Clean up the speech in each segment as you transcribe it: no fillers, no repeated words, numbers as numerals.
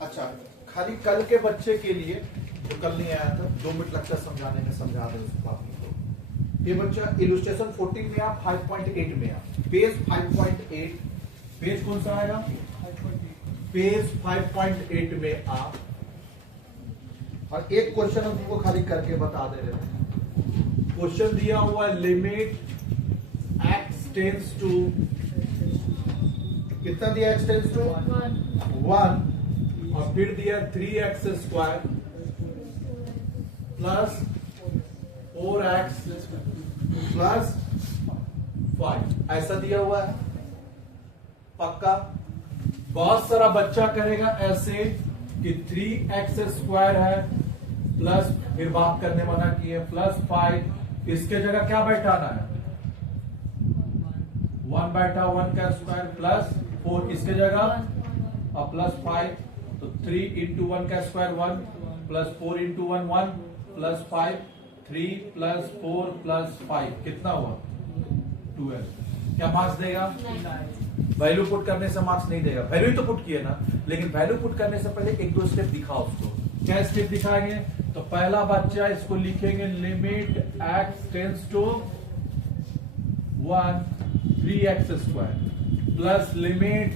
अच्छा, खाली कल के बच्चे के लिए जो कल नहीं आया था, 2 मिनट लगता है समझाने में, समझा दें उसको आप लोग। ये बच्चा इलस्ट्रेशन 14 में आप 5.8 में आप पेज 5.8, पेज कौन सा आएगा? पेज 5.8 में आप, और एक क्वेश्चन हम तुमको खाली करके बता दे रहे हैं। क्वेश्चन दिया हुआ है लिमिट एक्स टेंस टू, कितना दिया? एक्स टेंस टू 1, और फिर दिया 3x² प्लस 4x प्लस 5, ऐसा दिया हुआ है। पक्का? बहुत सारा बच्चा करेगा ऐसे कि 3x² है प्लस, फिर बात करने वाला किए प्लस 5, इसके जगह क्या बैठाना है? 1 बैठा, 1 का स्क्वायर प्लस 4, इसके जगह और प्लस 5, तो 3 इंटू 1 का square 1 plus 4 into 1 1 plus 5, 3 plus 4 plus 5 कितना हुआ? 12। क्या मार्क्स देगा? वैल्यू पुट करने से मार्क्स नहीं देगा, वैल्यू तो पुट किए ना, लेकिन वैल्यू पुट करने से पहले एक दो स्टेप दिखाओ उसको। क्या स्टेप दिखाएंगे? तो पहला बच्चा इसको लिखेंगे limit X tends to 1 3x² plus limit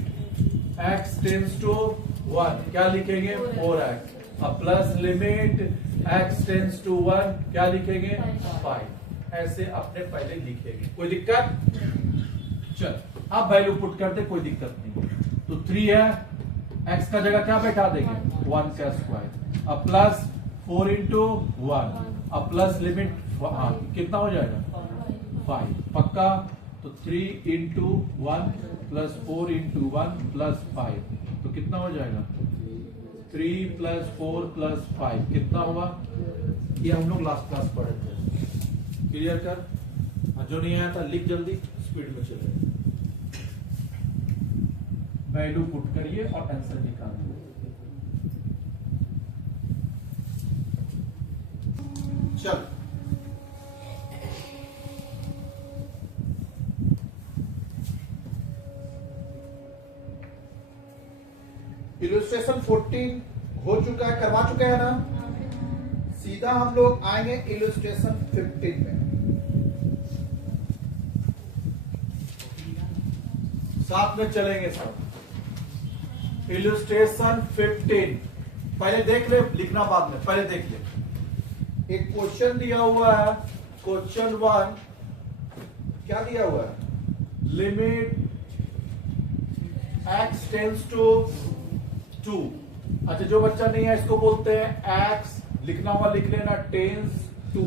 X tends to 1, क्या लिखेंगे? 4x, और plus limit X tends to 1 क्या लिखेंगे? 5। ऐसे अपने पहले लिखेंगे, कोई दिक्कत? चल अब वैल्यू पुट करते, कोई दिक्कत नहीं। तो 3 है, x का जगह क्या बैठा देंगे? 1 का स्क्वायर, अब प्लस 4 इंटू 1, अब प्लस लिमिट कितना हो जाएगा? 5। पक्का? तो 3 इंटू 1 प्लस 4 इंटू 1 प्लस 5, तो कितना हो जाएगा? 3 प्लस 4 प्लस 5 कितना हुआ? ये हम लोग लास्ट क्लास पढ़े थे। क्लियर कर? जो नहीं आया था लिख जल्दी, स्पीड में चले, वैल्यू पुट करिए और आंसर निकालिए। चल इलस्ट्रेशन 14 हो चुका है, करवा चुके हैं ना? सीधा हम लोग आएंगे इलस्ट्रेशन 15 में, साथ में चलेंगे सब। इलस्ट्रेशन 15 पहले देख ले, लिखना बाद में, पहले देख ले। एक क्वेश्चन दिया हुआ है, क्वेश्चन 1 क्या दिया हुआ है? Limit x tends to 2। अच्छा, जो बच्चा नहीं है इसको बोलते हैं x, लिखना हुआ लिख लेना, टेंस टू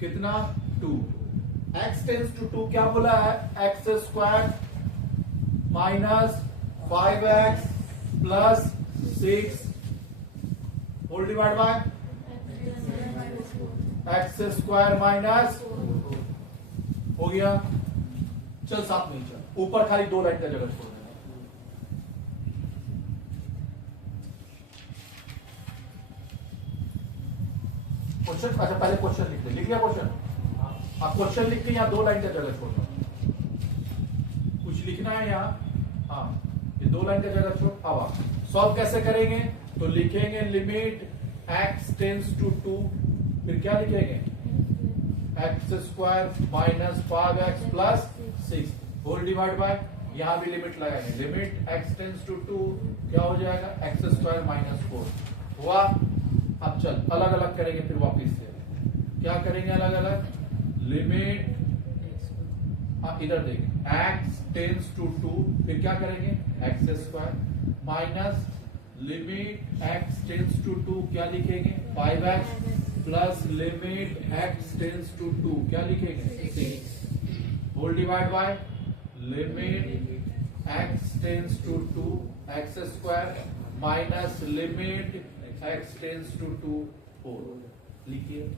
कितना? 2। x टेंस टू 2 क्या बोला है? x² minus 5x plus 6 whole divide by x² minus, हो गया। चल साथ में चल, ऊपर खाली 2 लाइन का जगह छोड़ देना। क्वेश्चन, अच्छा पहले क्वेश्चन लिख ले, लिख लिया क्वेश्चन? आप क्वेश्चन लिख के यहाँ 2 लाइन का जगह छोड़ दो, कुछ लिखना है यहाँ। हाँ, ये 2 लाइन का जगह छोड़। अब सॉल्व कैसे करेंगे? तो लिखेंगे लिमिट x टेंस टू 2, फिर क्या लिखेंगे? x² minus 5x plus 6 whole divide by, यहां भी लिमिट लगाएंगे, लिमिट x टेंस टू 2 क्या हो जाएगा? x² माइनस 4 हुआ। अब चल अलग अलग करेंगे, फिर वापिस से क्या करेंगे? अलग अलग लिमिट, इधर देखें, x टेंस टू 2, फिर क्या करेंगे? x² minus limit x tends to 2 क्या लिखेंगे? 5x plus limit x tends to 2 क्या लिखेंगे? 6 whole divide by limit x tends to 2 x² minus limit x tends to 2 4 लिखिए।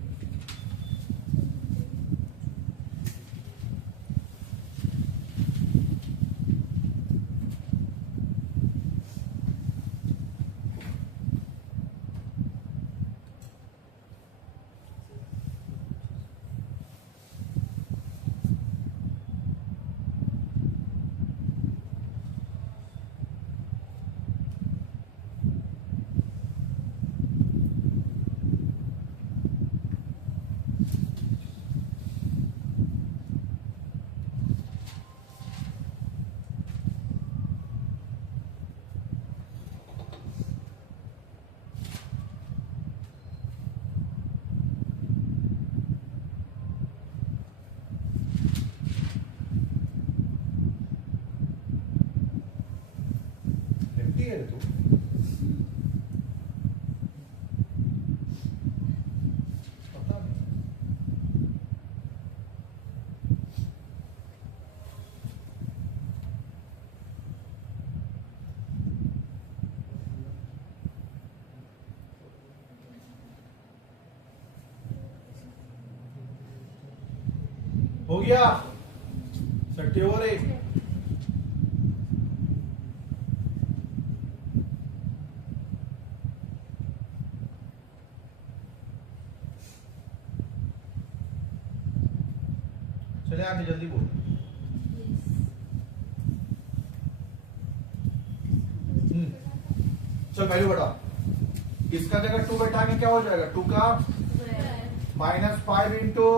है तू? पता नहीं। हो गया 30/8। चले आगे जल्दी बोल। चल वैल्यू बता। इसका जगह 2 बैठाएंगे क्या हो जाएगा? 2 का -5 इंटू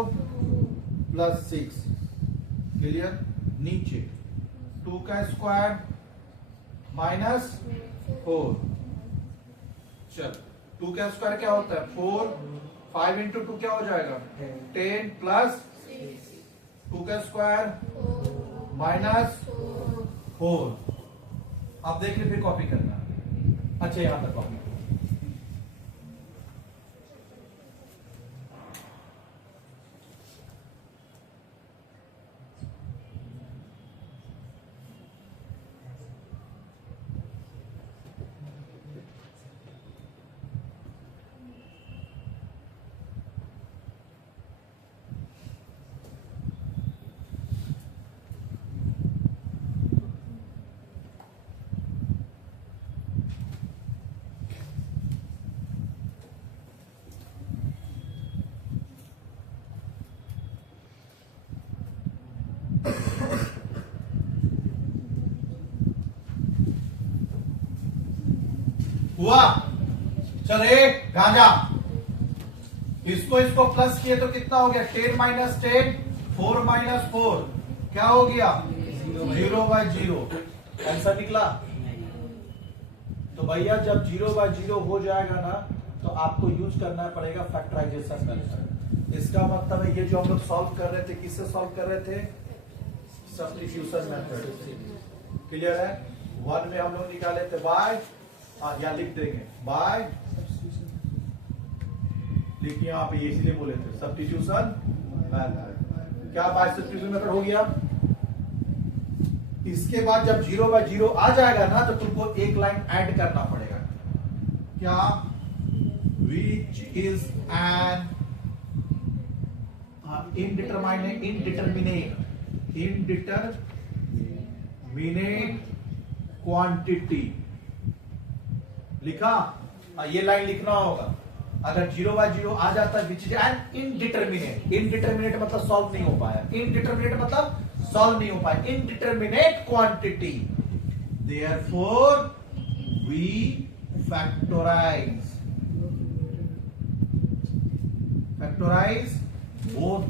+6 क्लियर। नीचे 2 का स्क्वायर -4। चल 2 का स्क्वायर क्या होता है? 4। 5 इंटू 2 क्या हो जाएगा? 10 प्लस 2 का स्क्वायर -4। अब देख ले फिर कॉपी करना। अच्छा यहां तक कॉपी। हुआ। चल एक गांजा। इसको प्लस किए तो कितना हो गया? 10 - 10 4 - 4 क्या हो गया? 0/0। आंसर निकला। तो भैया जब 0/0 हो जाएगा ना तो आपको यूज करना पड़ेगा फैक्टराइजेशन मेथड। इसका मतलब है ये जो हम लोग सॉल्व कर रहे थे, किससे सॉल्व कर रहे थे? Substitution method. क्लियर है? 1 में हम लोग निकाले थे बाय, या लिख देंगे बाय, लिखिए यहाँ पे, इसलिए बोले थे सब्स्टिट्यूशन मेथड। क्या बाय सब्स्टिट्यूशन मेथड हो गया? इसके बाद जब 0/0 आ जाएगा ना तो तुमको एक लाइन ऐड करना पड़ेगा। क्या? विच इज एन इनडिटरमिनेट क्वांटिटी। लिखा? ये लाइन लिखना होगा। अगर 0/0 आ जाता है which is an indeterminate. Indeterminate मतलब सॉल्व नहीं हो पाया। इनडिटरमिनेट मतलब सॉल्व नहीं हो पाया। Indeterminate quantity, therefore we factorise both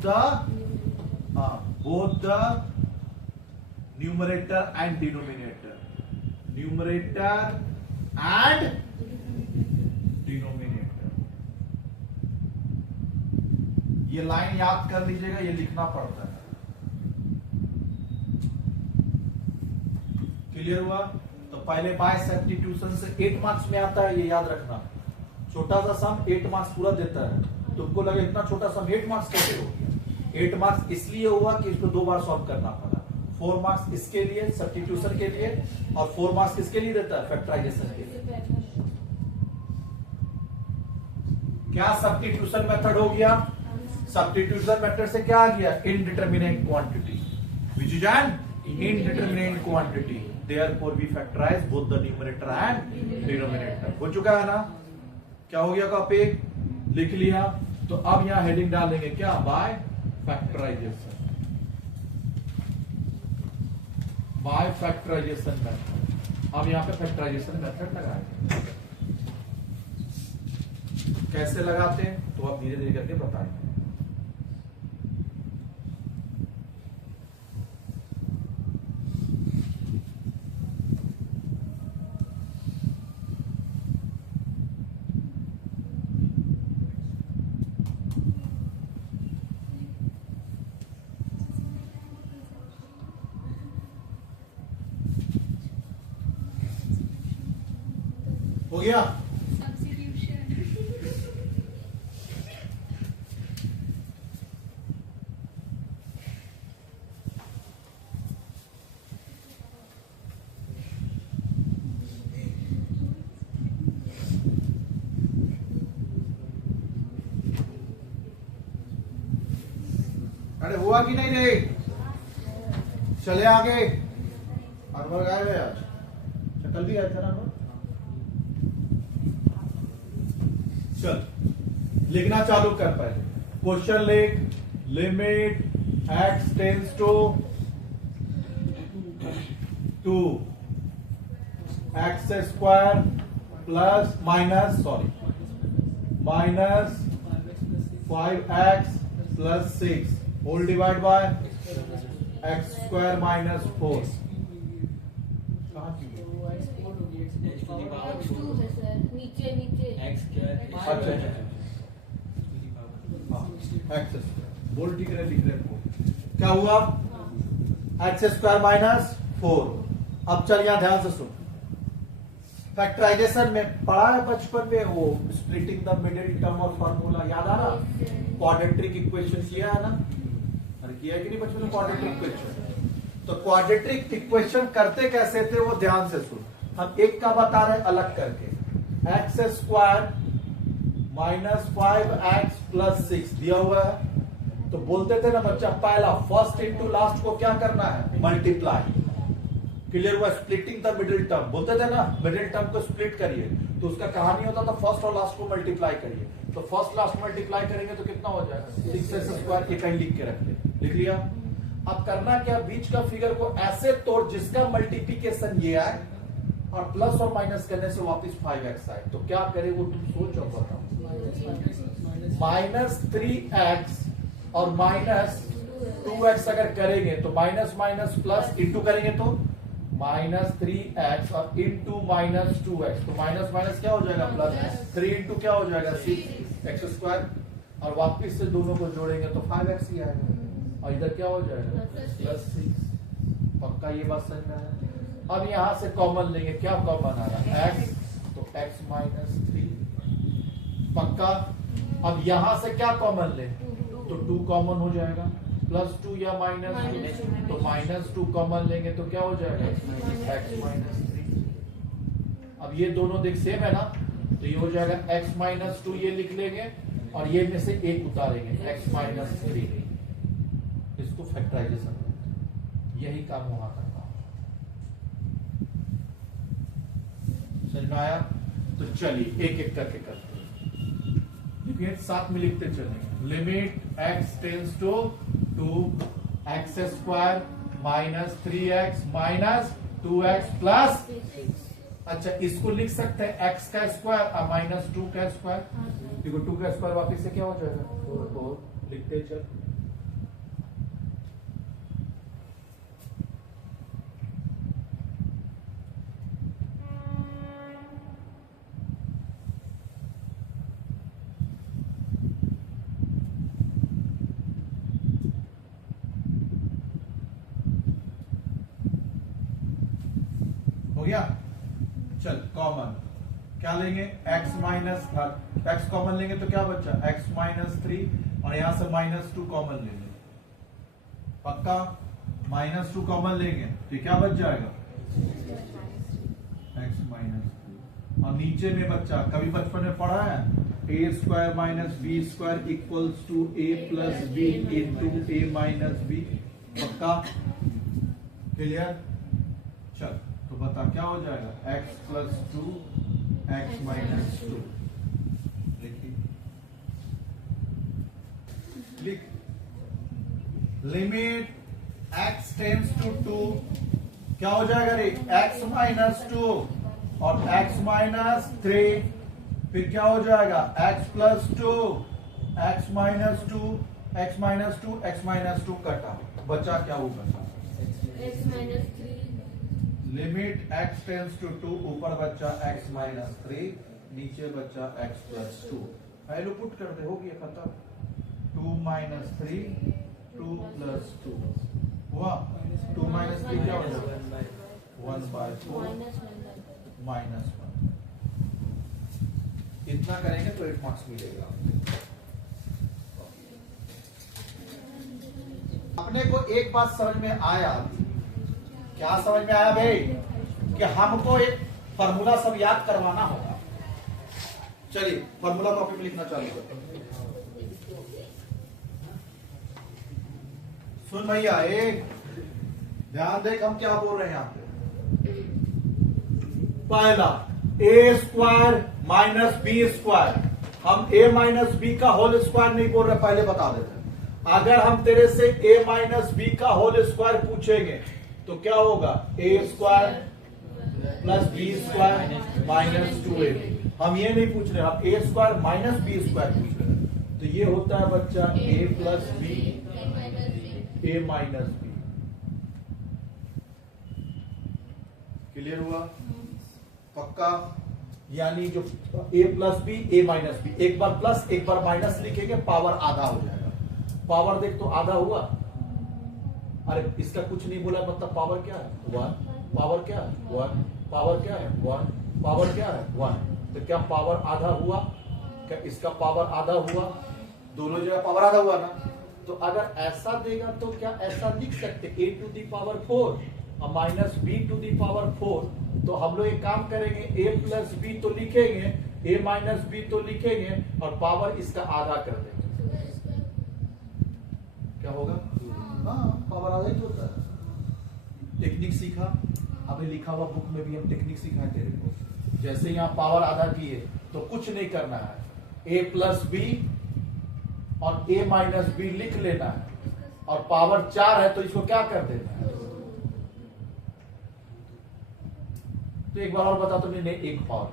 the numerator and denominator ये लाइन याद कर लीजिएगा, ये लिखना पड़ता है। क्लियर हुआ? तो पहले बाय सब्स्टिट्यूशन से 8 मार्क्स में आता है, ये याद रखना। छोटा सा सम 8 मार्क्स पूरा देता है। तुमको लगे इतना छोटा सम 8 मार्क्स कैसे हो गया? 8 मार्क्स इसलिए हुआ कि इसको 2 बार सॉल्व करना पड़ा। 4 मार्क्स इसके लिए सब्स्टिट्यूशन के लिए, और 4 मार्क्स किसके लिए देता है? फैक्टराइजेशन के लिए। क्या सब्स्टिट्यूशन मेथड हो गया? सब्स्टिट्यूशन मेथड से क्या आ गया? Indeterminate quantity, which is an indeterminate quantity, therefore we factorise both the numerator and denominator. हो चुका है ना? क्या हो गया? कॉपी लिख लिया। तो अब यहां हेडिंग डालेंगे क्या? By factorisation. By factorisation method. अब यहां पे फैक्टराइजेशन मेथड लगाएंगे। कैसे लगाते हैं तो अब धीरे धीरे करके बताएंगे। हो गया। अरे हुआ कि नहीं रे? चले आगे। अनवर गायब है आज, कल भी आया था ना। चल लिखना चालू कर पहले। क्वेश्चन लिख, limit x tends to 2 x square plus minus minus 5x plus 6 whole divide by x square minus 4। नीचे नीचे अच्छा एक्स बोल ठीक है, लिख रहे क्या हुआ? X square minus 4। अब चल यहां ध्यान से सुन। फैक्टराइजेशन में पढ़ा है बचपन में वो स्प्लिटिंग द मिडिल टर्म और फार्मूला, याद आ रहा? क्वाड्रेटिक इक्वेशन किया है ना? अरे किया है कि नहीं बचपन में क्वाड्रेटिक इक्वेशन? तो क्वाड्रेटिक इक्वेशन करते कैसे थे वो ध्यान से सुन। हम एक का बता रहे अलग करके। X square minus 5x plus 6 दिया हुआ है, तो बोलते थे ना बच्चा, पहला फर्स्ट इंटू लास्ट को क्या करना है? मल्टीप्लाई। क्लियर हुआ? स्प्लिटिंग द मिडिल टर्म बोलते थे ना, मिडिल टर्म को स्प्लिट करिए तो उसका कहानी होता था फर्स्ट और लास्ट को मल्टीप्लाई करिए। तो फर्स्ट लास्ट मल्टीप्लाई करेंगे तो कितना हो जाएगा? 6x square. ये कहीं लिख के रख लिख लिया। अब करना क्या? बीच का फिगर को ऐसे तोड़ जिसका मल्टीप्लीकेशन ये आए और प्लस और माइनस करने से वापस 5x आए। तो क्या करे वो तुम सोच और बताओ। माइनस 3x और माइनस 2x अगर करेंगे तो माइनस माइनस प्लस इंटू करेंगे तो माइनस 3x और इंटू माइनस 2x, तो माइनस माइनस क्या हो जाएगा? प्लस 3 इंटू क्या हो जाएगा? 6x square. और वापस से दोनों को जोड़ेंगे तो 5x ही आएगा और इधर क्या हो जाएगा? प्लस 6। पक्का ये बात समझ में आया? अब यहां से कॉमन लेंगे, क्या कॉमन आ रहा है? x, तो x माइनस 3 पक्का। अब यहां से क्या कॉमन ले? तो 2 कॉमन हो जाएगा, प्लस 2 या माइनस 2, तो माइनस 2 कॉमन लेंगे तो क्या हो जाएगा? x minus 3। अब ये दोनों देख सेम है ना, तो ये हो जाएगा x माइनस 2, ये लिख लेंगे और ये में से एक उतारेंगे, x माइनस 3। इसको फैक्टराइजेशन, यही काम वहां करना। समझ में आया? तो चलिए एक एक करके करते हैं, देखिए साथ में लिखते चलेंगे। Limit x tends to 2x square minus 3x minus 2x plus. अच्छा इसको लिख सकते हैं x का स्क्वायर और माइनस 2 का स्क्वायर। देखो 2 का स्क्वायर वापिस से क्या हो जाएगा? 4 लिखते चल। हो गया? चल कॉमन क्या लेंगे? x माइनस x कॉमन लेंगे तो क्या बचा? x माइनस 3 और यहां से माइनस 2 कॉमन लेंगे। पक्का? माइनस 2 कॉमन लेंगे तो क्या बच जाएगा? x minus 3। और नीचे में बच्चा कभी बचपन में पढ़ा है, a square minus B square equals to a plus B into a minus B. पक्का? क्लियर? चल तो बता क्या हो जाएगा? x plus 2 x minus 2। लिखिए, लिख। लिमिट x टेंस टू 2 क्या हो जाएगा रे? x माइनस 2 और x माइनस 3, फिर क्या हो जाएगा? x plus 2 x minus 2 x minus 2 x minus 2 कटा, बचा क्या होगा? x minus 3। Limit x tends to 2, ऊपर बच्चा x माइनस 3, नीचे बच्चा x प्लस 2। वैल्यू पुट कर दे, हो गया खत्म। 2 माइनस 3 2 प्लस 2 हुआ। 2 माइनस 3 क्या हो जाएगा? 1/4 माइनस 1। इतना करेंगे तो 8 मार्क्स मिलेगा आपको। अपने को एक बात समझ में आया, क्या समझ में आया भाई, कि हमको एक फॉर्मूला सब याद करवाना होगा। चलिए फॉर्मूला कॉपी में लिखना चालू करते हैं। सुन भैया, एक ध्यान देख हम क्या बोल रहे हैं यहाँ पे। पहला ए स्क्वायर माइनस बी स्क्वायर, हम ए माइनस बी का होल स्क्वायर नहीं बोल रहे, पहले बता देते हैं। अगर हम तेरे से ए माइनस बी का होल स्क्वायर पूछेंगे तो क्या होगा, A square plus B square minus 2ab। हम ये नहीं पूछ रहे, हम A square minus B square पूछ रहे हैं। तो ये होता है बच्चा A plus B A minus B. Clear हुआ, पक्का? यानी जो A plus B A minus B, एक बार प्लस एक बार माइनस लिखेंगे, पावर आधा हो जाएगा। पावर देख तो आधा हुआ, अरे इसका कुछ नहीं बोला, मतलब पावर क्या है 1, पावर क्या है 1, पावर क्या है 1, पावर क्या है 1। तो क्या पावर आधा हुआ, क्या इसका पावर आधा हुआ, दोनों जगह पावर आधा हुआ ना। तो अगर ऐसा देगा तो क्या ऐसा लिख सकते a टू दी पावर 4 और minus b to the power 4। तो हम लोग एक काम करेंगे, a प्लस बी तो लिखेंगे, a माइनस बी तो लिखेंगे और पावर इसका आधा कर देंगे। क्या होगा, हाँ पावर आधा ही होता है। टेक्निक सीखा, अभी लिखा हुआ बुक में भी हम टेक्निक सिखाए तेरे को। जैसे यहाँ पावर आधा किए तो कुछ नहीं करना है, a प्लस बी और a माइनस बी लिख लेना है, और पावर 4 है तो इसको क्या कर देना है। तो एक बार और बता, तो मैंने एक और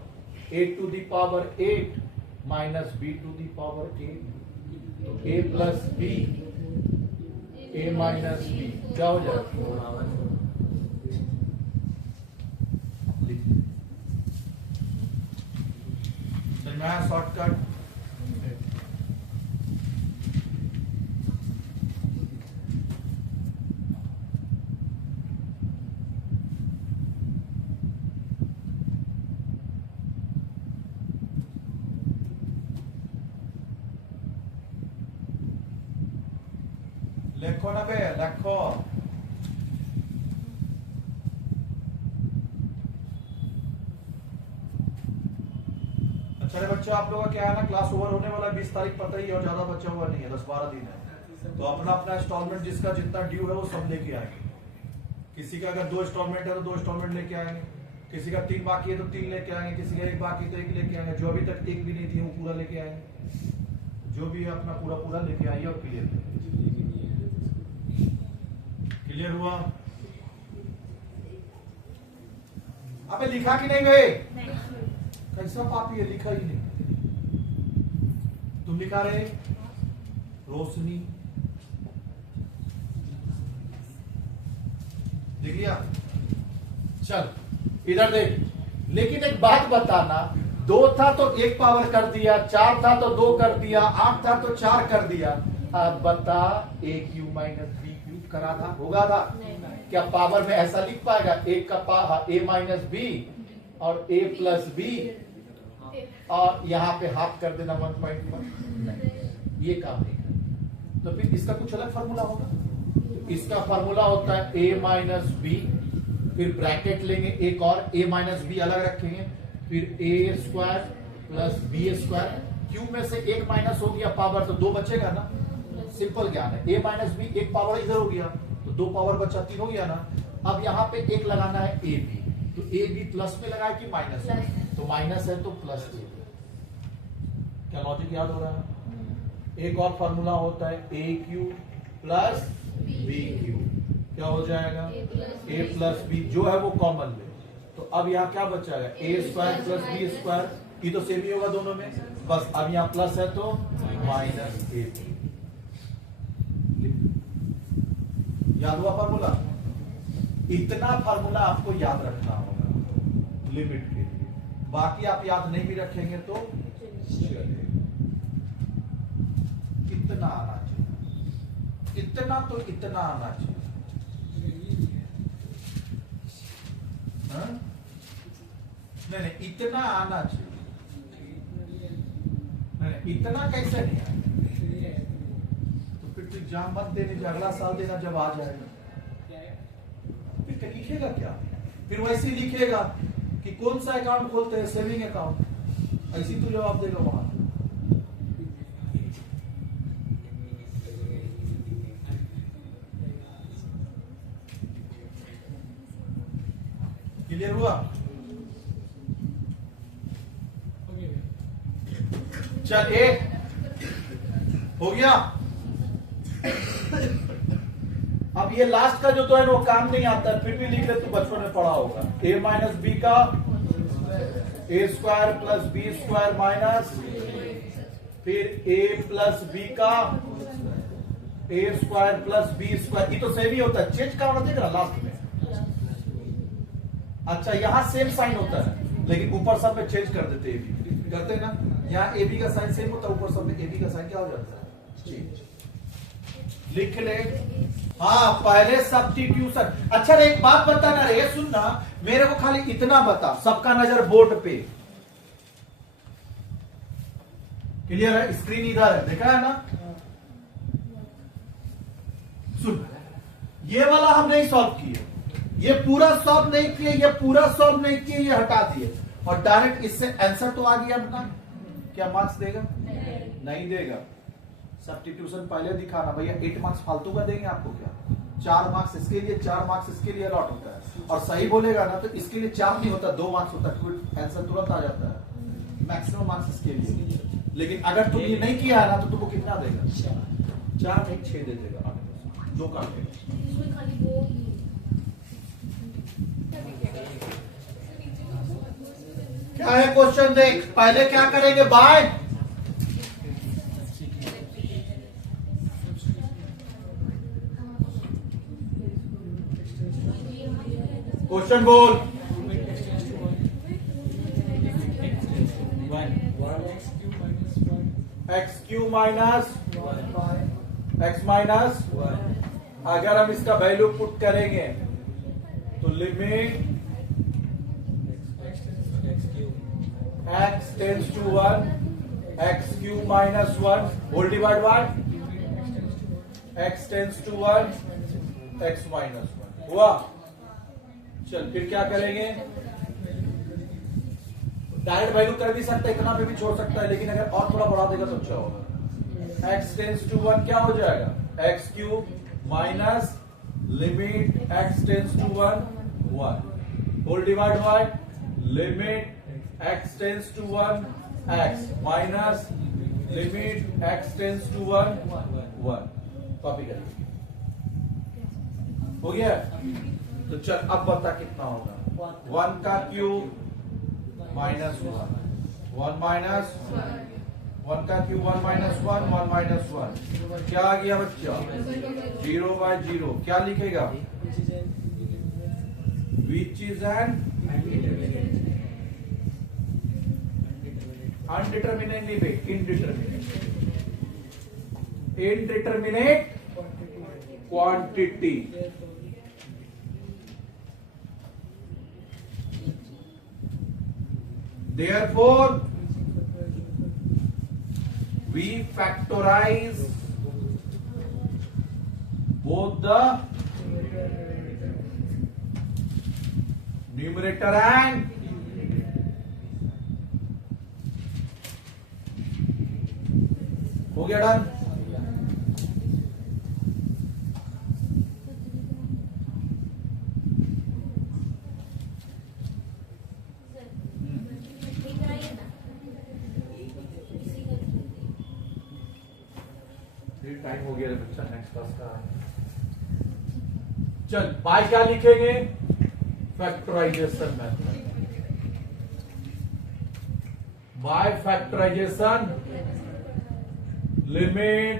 a to the power 8 minus b to the power 8, तो a plus B a minus B क्या हो जाएगा, शॉर्टकट। लिखो ना बे, लिखो। अच्छा बच्चों, आप लोगों का क्या है ना, क्लास ओवर होने वाला 20 तारीख पता ही है, और ज्यादा बच्चा हुआ नहीं है, 10-12 दिन है। तो अपना अपना इंस्टॉलमेंट जिसका जितना ड्यू है वो सब लेके आएंगे। किसी का अगर 2 इंस्टॉलमेंट है तो 2 इंस्टॉलमेंट लेके आएंगे, किसी का 3 बाकी है तो 3 लेके आएंगे, किसी का 1 बाकी तो 1 लेके आएंगे, जो अभी तक 1 भी नहीं थी वो पूरा लेके आएंगे। जो भी है अपना पूरा पूरा लेके आइए और क्लियर क्लियर हुआ। अबे लिखा कि नहीं गए, कैसा पापी है, लिखा ही नहीं। तुम लिखा रहे रोशनी, देख लिया। चल इधर देख, लेकिन एक बात बताना, 2 था तो 1 पावर कर दिया, 4 था तो 2 कर दिया, 8 था तो 4 कर दिया। अब बता a cube minus B cube करा था, होगा था? क्या पावर में ऐसा लिख पाएगा, एक का पावर a माइनस बी और a प्लस बी और यहाँ पे हाफ कर देना 1.1, नहीं ये काम नहीं करना। तो फिर इसका कुछ अलग फार्मूला होगा। तो इसका फार्मूला होता है a माइनस बी, फिर ब्रैकेट लेंगे एक और, a माइनस बी अलग रखेंगे, फिर a square plus B square. Cube में से 1 माइनस हो गया पावर, तो 2 बचेगा ना, सिंपल ज्ञान है। a माइनस बी 1 पावर इधर हो गया तो 2 पावर बचा 3 हो गया ना। अब यहाँ पे 1 लगाना है a बी, तो a बी प्लस में लगाए कि माइनस में, तो माइनस है तो प्लस a। क्या लॉजिक याद हो रहा है। एक और फॉर्मूला होता है a cube plus B cube, क्या हो जाएगा a प्लस बी, जो है वो कॉमन ले। तो अब यहाँ क्या बचाएगा, a square plus B square, ये तो सेम ही होगा दोनों में, बस अब यहाँ प्लस है तो माइनस a। याद हुआ फार्मूला। इतना फार्मूला आपको याद रखना होगा लिमिट के लिए, बाकी आप याद नहीं भी रखेंगे तो चलेगा। इतना आना चाहिए, इतना तो इतना आना चाहिए, हाँ? नहीं इतना आना चाहिए। नहीं, इतना कैसे नहीं आया? तो फिर तो एग्जाम मत देने, अगला साल देना जब आ जाएगा। फिर क्या लिखेगा क्या? फिर वैसे ही लिखेगा कि कौन सा अकाउंट खोलते हैं, सेविंग अकाउंट, ऐसी तो जवाब देगा वहां। क्लियर हुआ? चल एक हो गया। अब ये लास्ट का जो तो है वो काम नहीं आता है, फिर भी लिख ले, तो बचपन में पढ़ा होगा। a माइनस बी का a square plus B square minus फिर a प्लस बी का a square plus B square. ये तो सेम ही होता है, चेंज का होना देगा लास्ट में। अच्छा यहां सेम साइन होता है लेकिन ऊपर सब में चेंज कर देते हैं, करते हैं ना। यहाँ ए बी का साइन सेम होता है, ऊपर सब में ए बी का साइन क्या हो जाता है, चेंज। लिख ले। हाँ पहले सब्स्टिट्यूशन। अच्छा रे एक बात बताना रे, सुनना, मेरे को खाली इतना बता, सबका नजर बोर्ड पे। क्लियर है? स्क्रीन इधर है, देखा है ना? सुन, ये वाला हम नहीं सॉल्व किए, ये पूरा सॉल्व नहीं किए, ये पूरा सॉल्व नहीं किए, ये हटा दिए और डायरेक्ट इससे आंसर तो आ गया अपना। क्या मार्क्स देगा? नहीं देगा। सब्स्टिट्यूशन पहले दिखाना भैया, 8 मार्क्स फालतू का देंगे आपको क्या? 4 मार्क्स इसके लिए, 4 मार्क्स इसके लिए अलॉट होता है। और सही बोलेगा ना तो इसके लिए 4 नहीं होता, 2 मार्क्स होता है, आंसर तुरंत आ जाता है। मैक्सिमम मार्क्स इसके लिए। लेकिन अगर तुम ये नहीं किया ना तो तुमको कितना देगा? 4 नहीं 6 दे देगा, 2 काट देगा। इसमें खाली वो ही क्या है क्वेश्चन देख, पहले क्या करेंगे? बाय क्वेश्चन बोल। X cube minus x minus, अगर हम इसका वैल्यू पुट करेंगे तो limit x tends to 1 x cube minus 1 whole divide by x tends to 1 x minus 1 हुआ। चल फिर क्या करेंगे? डायरेक्ट वैल्यू कर भी सकता है, इतना पे भी छोड़ सकता है, लेकिन अगर और थोड़ा बढ़ा देगा तो अच्छा होगा। x टेंड्स टू 1 क्या हो जाएगा? x cube minus limit x tends to 1 whole divide by limit x tends to 1 x minus limit x tends to 1 copy करिए। हो गया? तो चल अब बता कितना होगा? 1 का क्यूब माइनस 1 माइनस 1 का क्यूब 1 माइनस 1 माइनस 1 क्या आ गया बच्चा? 0/0। क्या लिखेगा? विच इज एन अनडिटर्मिनेट नहीं बे, indeterminate quantity. Therefore, we factorize both the numerator and हो गया डन। टाइम हो गया बच्चा, नेक्स्ट क्लास का। चल बाय क्या लिखेंगे? Factorization method. By factorization limit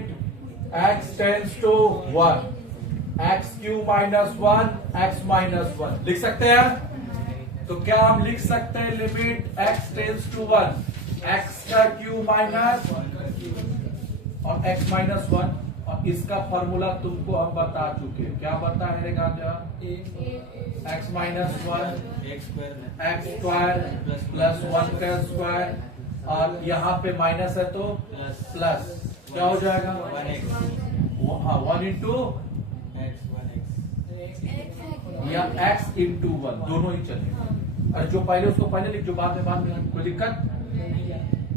x tends to 1 x cube minus 1 x minus 1 लिख सकते हैं। तो क्या हम लिख सकते हैं? Limit x tends to 1 x का क्यू माइनस और x माइनस 1, और इसका फॉर्मूला तुमको हम बता चुके हैं। क्या बता है गांजा? x minus 1 x square plus 1 का स्क्वायर और यहाँ पे माइनस है तो प्लस, क्या हो जाएगा? 1 इंटू या x इंटू 1, दोनों ही चले। और जो पहले उसको पहले लिख, जो बाद में कोई दिक्कत?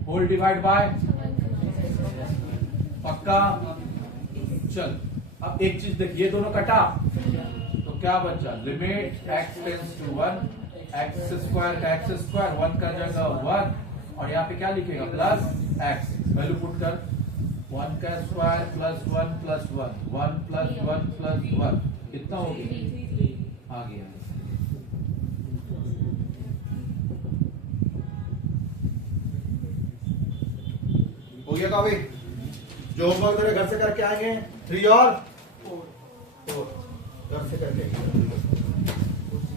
होल डिवाइड बाय, पक्का? चल अब एक चीज देखिए, दोनों कटा तो क्या बचा? Limit x tends to 1, x square का एक्स स्क्वायर 1 का जगह 1, और यहाँ पे क्या लिखेगा? प्लस x, वैल्यू पुट कर, 1 का square plus 1 plus 1, 1 plus 1 plus 1, कितना हो गया? आ गया। हो गया काफी? जो होमवर्क तेरे घर से करके आएंगे 3 और 4 घर से करके आएंगे।